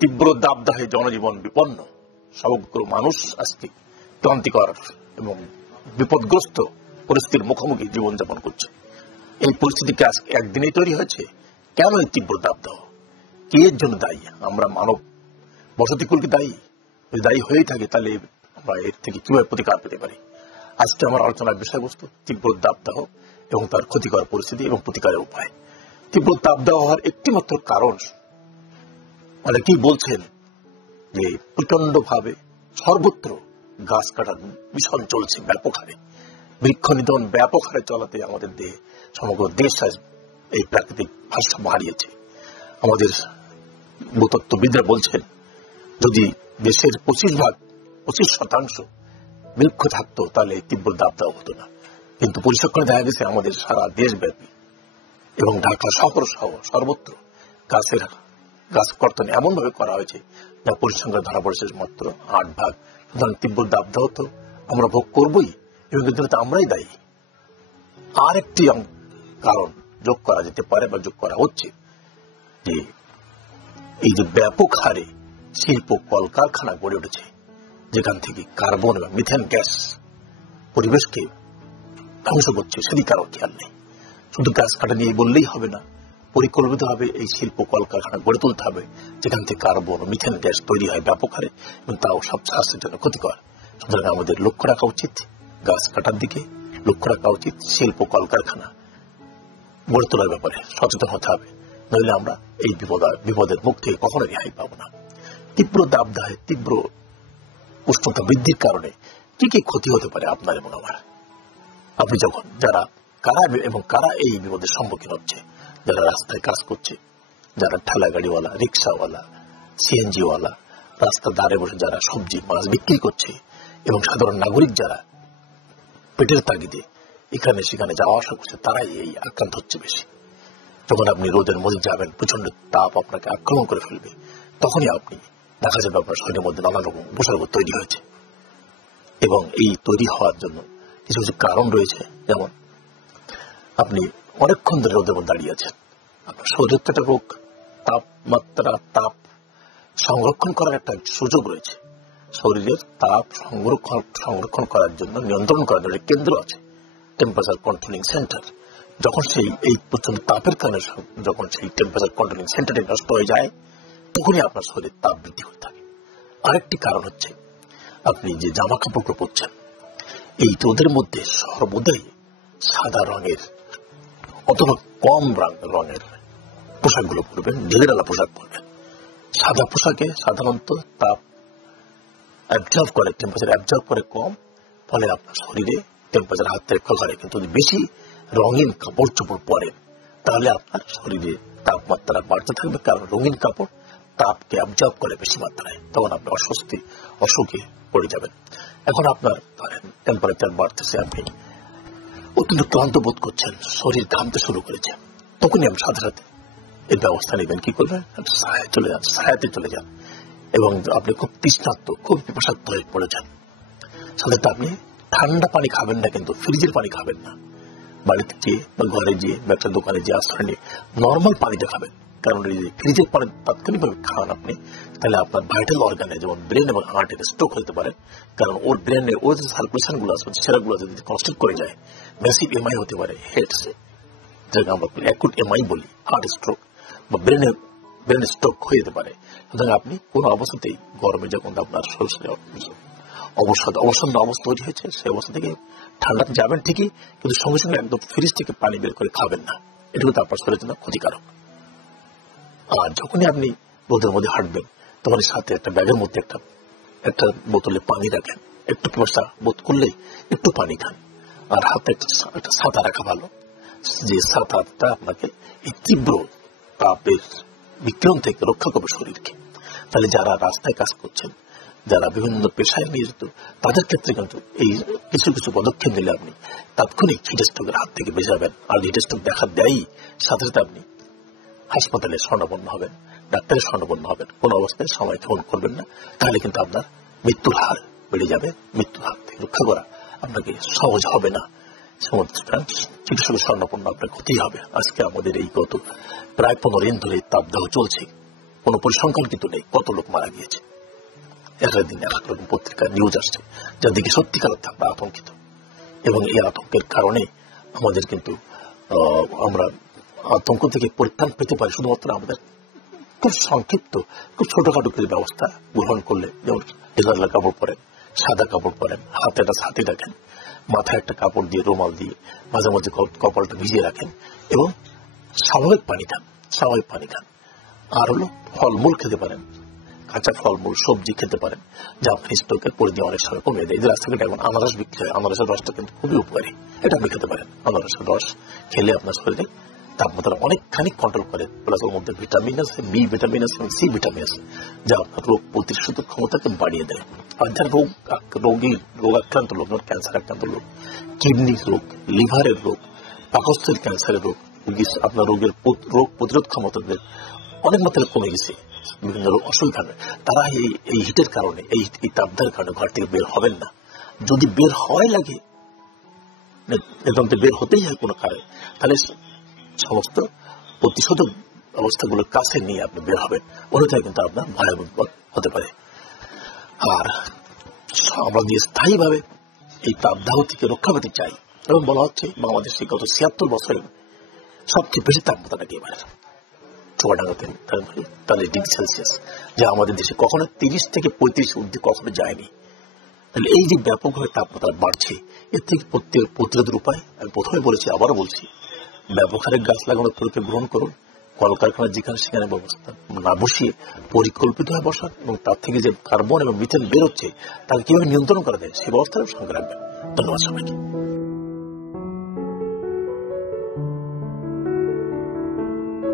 তীব্র দাবদাহে জনজীবন বিপন্ন, সমগ্র মানুষ আজকে ক্লান্তিকর এবং বিপদগ্রস্ত পরিস্থিতির মুখোমুখি জীবনযাপন করছে। এই পরিস্থিতিকে আজকে একদিনেই তৈরি হয়েছে। কেন এই তীব্র দাবদাহ? কে এর জন্য দায়ী? আমরা মানব বসতিকুলকে দায়ী? যদি দায়ী হয়েই থাকে তাহলে আমরা এর থেকে কিভাবে প্রতিকার পেতে পারি? আজকে আমার আলোচনার বিষয়বস্তু তীব্র দাবদাহ এবং তার ক্ষতিকর পরিস্থিতি এবং প্রতিকারের উপায়। তীব্র দাবদাহ হওয়ার একটি মাত্র কারণ, অনেকেই বলছেন যে প্রচন্ড ভাবে সর্বত্র গাছ কাটার মিশন চলছে ব্যাপক হারে, বৃক্ষ নিধন ব্যাপক হারে চলাতে আমাদের দেহে সমগ্র দেশ এই প্রাকৃতিক ভারসাম্য হারিয়েছে। আমাদের ভূতত্ত্ববিদরা বলছেন যদি দেশের 25% বৃক্ষ থাকতো তাহলে তীব্র দাবদাহ হতো না। কিন্তু পরিসংখ্যানে দেখা গেছে আমাদের সারা দেশব্যাপী এবং ঢাকা শহর সহ সর্বত্র গাছ কর্তন এমন ভাবে করা হয়েছে যা পরিসংখ্যানে ধরা পড়েছে মাত্র 8 ভাগ। সুতরাং তীব্র দাবদাহ তো আমরা ভোগ করবই এবং আমরাই দায়ী। আর একটি কারণ যোগ করা যেতে পারে বা যোগ করা হচ্ছে যে এই যে ব্যাপক হারে শিল্প কলকারখানা গড়ে উঠেছে, যেখান থেকে কার্বন এবং মিথেন গ্যাস পরিবেশকে ধ্বংস করছে, সেদিকে কারো খেয়াল নেই। শুধু গাছ কাটা নিয়ে বললেই হবে না, পরিকল্পিতভাবে এই শিল্প কলকারখানা গড়ে তুলতে হবে যেখান থেকে কার্বন ও মিথেন গ্যাস তৈরি হয় ব্যাপক হারে এবং তাও সব স্বাস্থ্যের জন্য ক্ষতিকর। সুতরাং আমাদের লক্ষ্য রাখা উচিত গাছ কাটার দিকে, লক্ষ্য রাখা উচিত শিল্প কলকারখানা গড়ে তোলার ব্যাপারে সচেতন হতে হবে, নইলে আমরা এই বিপদের মুখ থেকে কখনো রেহাই পাব না। তীব্র দাবদাহে তীব্র উষ্ণতা বৃদ্ধির কারণে কি কি ক্ষতি হতে পারে আপনার এবং আমার? আপনি যখন কারা এই বিপদের সম্মুখীন হচ্ছে? যারা রাস্তায় কাজ করছে, যারা ঠেলা গাড়িওয়ালা, রিক্সাওয়ালা, সিএনজিওয়ালা, রাস্তার ধারে বসে যারা সবজি মাছ বিক্রি করছে এবং সাধারণ নাগরিক যারা পেটের তাগিদে এখানে সেখানে যাওয়া আসা করছে, তারাই এই আক্রান্ত হচ্ছে বেশি। যখন আপনি রোদের মধ্যে যাবেন, প্রচন্ড তাপ আপনাকে আক্রমণ করে ফেলবে, তখনই আপনি দেখা যাবে আপনার শরীরের মধ্যে নানা রকম উপসর্গ তৈরি হয়েছে। এবং এই তৈরি হওয়ার জন্য কিছু কিছু কারণ রয়েছে। যেমন আপনি অনেকক্ষণ ধরে রোদের মধ্যে দাঁড়িয়ে আছেন, আপনার শরীরের একটা রোগ, তাপ সংরক্ষণ করার একটা সুযোগ রয়েছে। শরীরের তাপ সংরক্ষণ করার জন্য, নিয়ন্ত্রণ করার জন্য কেন্দ্র আছে, টেম্পারেচার কন্ট্রোলিং সেন্টার। যখন এই প্রচন্ড তাপের কারণে যখন সেই টেম্পারেচার কন্ট্রোলিং সেন্টারে নষ্ট হয়ে যায়, তখনই আপনার শরীরের তাপ বৃদ্ধি হতে থাকে। আরেকটি কারণ হচ্ছে আপনি যে জামা কাপড় পরছেন, এই রোদের মধ্যে সর্বদাই সাদা রঙের অথবা কম রঙের পোশাকগুলো পরবেন, ঢিলেঢালা পোশাক পরবেন। সাদা পোশাকে সাধারণত তাপ অ্যাবজর্ব করে, টেম্পারেচার অ্যাবজর্ব করে কম, ফলে আপনার শরীরে টেম্পারেচার হাত থেকে রক্ষা করে। কিন্তু যদি বেশি রঙিন কাপড় চোপড় পরেন তাহলে আপনার শরীরে তাপমাত্রা বাড়তে থাকবে, কারণ রঙিন কাপড় তাপকে অ্যাবজর্ব করে বেশি মাত্রায়, তখন আপনি অসুখে পড়ে যাবেন। এখন আপনার টেম্পারেচার বাড়তেছে, আপনি অত্যন্ত ক্লান্ত বোধ করছেন, শরীর ঘামতে শুরু করেছে, তখনই আপনি সাথে সাথে এই ব্যবস্থা নেবেন। কি করবেন? ছায়াতে চলে যান। এবং আপনি খুব তৃষ্ণার্ত, খুব পিপাসার্ত হয়ে পড়েছেন, সাথে আপনি ঠান্ডা পানি খাবেন না, কিন্তু ফ্রিজের পানি খাবেন না। বাড়িতে যেয়ে বা ঘরে যেয়ে বা একটা দোকানে যে আশ্রয় নিয়ে নর্মাল পানিটা খাবেন। কারণ এই যে ফ্রিজের পানি তাৎক্ষণিকভাবে খান আপনি, তাহলে আপনার ভাইটাল অর্গানে যেমন ব্রেন এবং হার্টের স্ট্রোক হতে পারে। কারণ ওর ব্রেনে ওর যে সার্কুলেশন গুলো আছে, সেরাগুলো যদি কনস্ট্রিক্ট করে যায়, ম্যাসিভ এমআই হতে পারে, যেটা আমরা অ্যাকুট এমআই বলি, হার্ট স্ট্রোক বা ব্রেন স্ট্রোক হয়ে যেতে পারে। সুতরাং আপনি কোনো অবস্থাতেই গরমে যখন আপনার অবসন্ন অবস্থা তৈরি হয়েছে, সেই অবস্থা থেকে ঠান্ডাতে যাবেন ঠিকই, কিন্তু সঙ্গে সঙ্গে একদম ফ্রিজ থেকে পানি বের করে খাবেন না। এটা কিন্তু আপনার শরীরের জন্য ক্ষতিকারক। আর যখনই আপনি রোদের মধ্যে হাঁটবেন, তখন সাথে একটা ব্যাগের মধ্যে একটা বোতলে পানি রাখেন। একটু পিপাসা বোধ করলে একটু পানি খান। আর হাতে একটা ছাতা রাখা ভালো, যে ছাতাটা আপনাকে এই তীব্র তাপের বিকিরণ থেকে রক্ষা করবে শরীরকে। তাহলে যারা রাস্তায় কাজ করছেন, যারা বিভিন্ন পেশায় নিয়োজিত, তাদের ক্ষেত্রে কিন্তু এই কিছু কিছু পদক্ষেপ নিলে আপনি তাৎক্ষণিক হিটস্ট্রোকের হাত থেকে বেঁচে যাবেন। আর হিটস্ট্রোক দেখা দেয়ই, সাথে সাথে আপনি হাসপাতালে স্বর্ণাপন্ন হবেন, ডাক্তারের স্বর্ণাপন্ন হবেন। কোন অবস্থায় সময় ফোন করবেন না, তাহলে কিন্তু আপনার মৃত্যুর হার বেড়ে যাবে। মৃত্যুর হার থেকে রক্ষা করা আপনাকে সহজ হবে না। চিকিৎসকের স্বর্ণপন্ন আপনার ক্ষতি হবে। আজকে আমাদের এই গত প্রায় 15 দিন ধরে তাপদাহ চলছে, কোন পরিসংখ্যান কিন্তু নেই কত লোক মারা গিয়েছে। এক দিন এক রকম পত্রিকার নিউজ আসছে, যার দিকে সত্যিকার আমরা আতঙ্কিত। এবং এই আতঙ্কের কারণে আমাদের কিন্তু আমরা আতঙ্ক থেকে পরিত্রাণ পেতে পারি শুধুমাত্র আমাদের খুব সংক্ষিপ্ত, খুব ছোটখাটো করে ব্যবস্থা গ্রহণ করলে। যেমন হেজারলা কাপড় পরেন, সাদা কাপড় পরেন, হাতে একটা ছাতি রাখেন, মাথায় একটা কাপড় দিয়ে, রুমাল দিয়ে মাঝে মাঝে কপালটা ভিজিয়ে রাখেন, এবং স্বাভাবিক পানি খান, স্বাভাবিক পানি খান। আর হলো ফলমূল খেতে পারেন, কাঁচা ফলমূল সবজি খেতে পারেন, যা আপনার স্ট্রোকের পরিধি অনেক সময় কমিয়ে দেয়। যে রাস্তাঘাটে এখন আনারস বিক্রি হয়, আনারসের রসটা কিন্তু খুবই উপকারী, এটা আপনি খেতে পারেন। আনারসের রস খেলে আপনার শরীরে তাপমাত্রা অনেকখানি কন্ট্রোল করে, প্লাস ওর মধ্যে ভিটামিন আছে, বি ভিটামিন আছে এবং সি ভিটামিন আছে, যা আপনার রোগ প্রতিরোধক ক্ষমতাকে বাড়িয়ে দেয়। আর যারা রোগ আক্রান্ত লোক, ক্যান্সার আক্রান্ত লোক, কিডনি রোগ, লিভারের রোগ, পাকস্থলীর ক্যান্সারের রোগ, আপনার রোগ প্রতিরোধ ক্ষমতা অনেক মাত্রায় কমে গেছে, বিভিন্ন রোগ অসুবিধা হবে, তারা এই হিটের কারণে, এই তাপদাহের কারণে ঘর থেকে বের হবেন না। যদি বের হয় লাগে, বের হতেই হয় কোনো কারণে, তাহলে সমস্ত প্রতিশোধক ব্যবস্থাগুলোর কাছে নিয়ে আপনি বের হবেন, অন্যথায় কিন্তু আপনার ভয়াবহ বিপদ হতে পারে। আর আমরা যে স্থায়ীভাবে এই তাপদাহ থেকে রক্ষা পেতে চাই, এবং বলা হচ্ছে বাংলাদেশে গত 76 বছরে সবচেয়ে বেশি তাপমাত্রাটা এবার চুয়াডাঙ্গাতে 43 ডিগ্রি সেলসিয়াস, যা আমাদের দেশে কখনো 30 থেকে 35 অব্দি কখনো যায়নি। তাহলে এই যে ব্যাপকভাবে তাপমাত্রা বাড়ছে, এর থেকে প্রতিরোধের উপায় আমি প্রথমে বলেছি, আবারও বলছি, ব্যাপক হারে গাছ লাগানোর পরিকল্পনা গ্রহণ করুন। কলকারখানা যেখানে সেখানে ব্যবস্থা না বসিয়ে পরিকল্পিত হয়ে বসান, এবং তার থেকে যে কার্বন এবং মিথেন বের হচ্ছে তাকে কিভাবে নিয়ন্ত্রণ করা যায় সেই ব্যবস্থার সঙ্গে রাখবেন। ধন্যবাদ সবাইকে।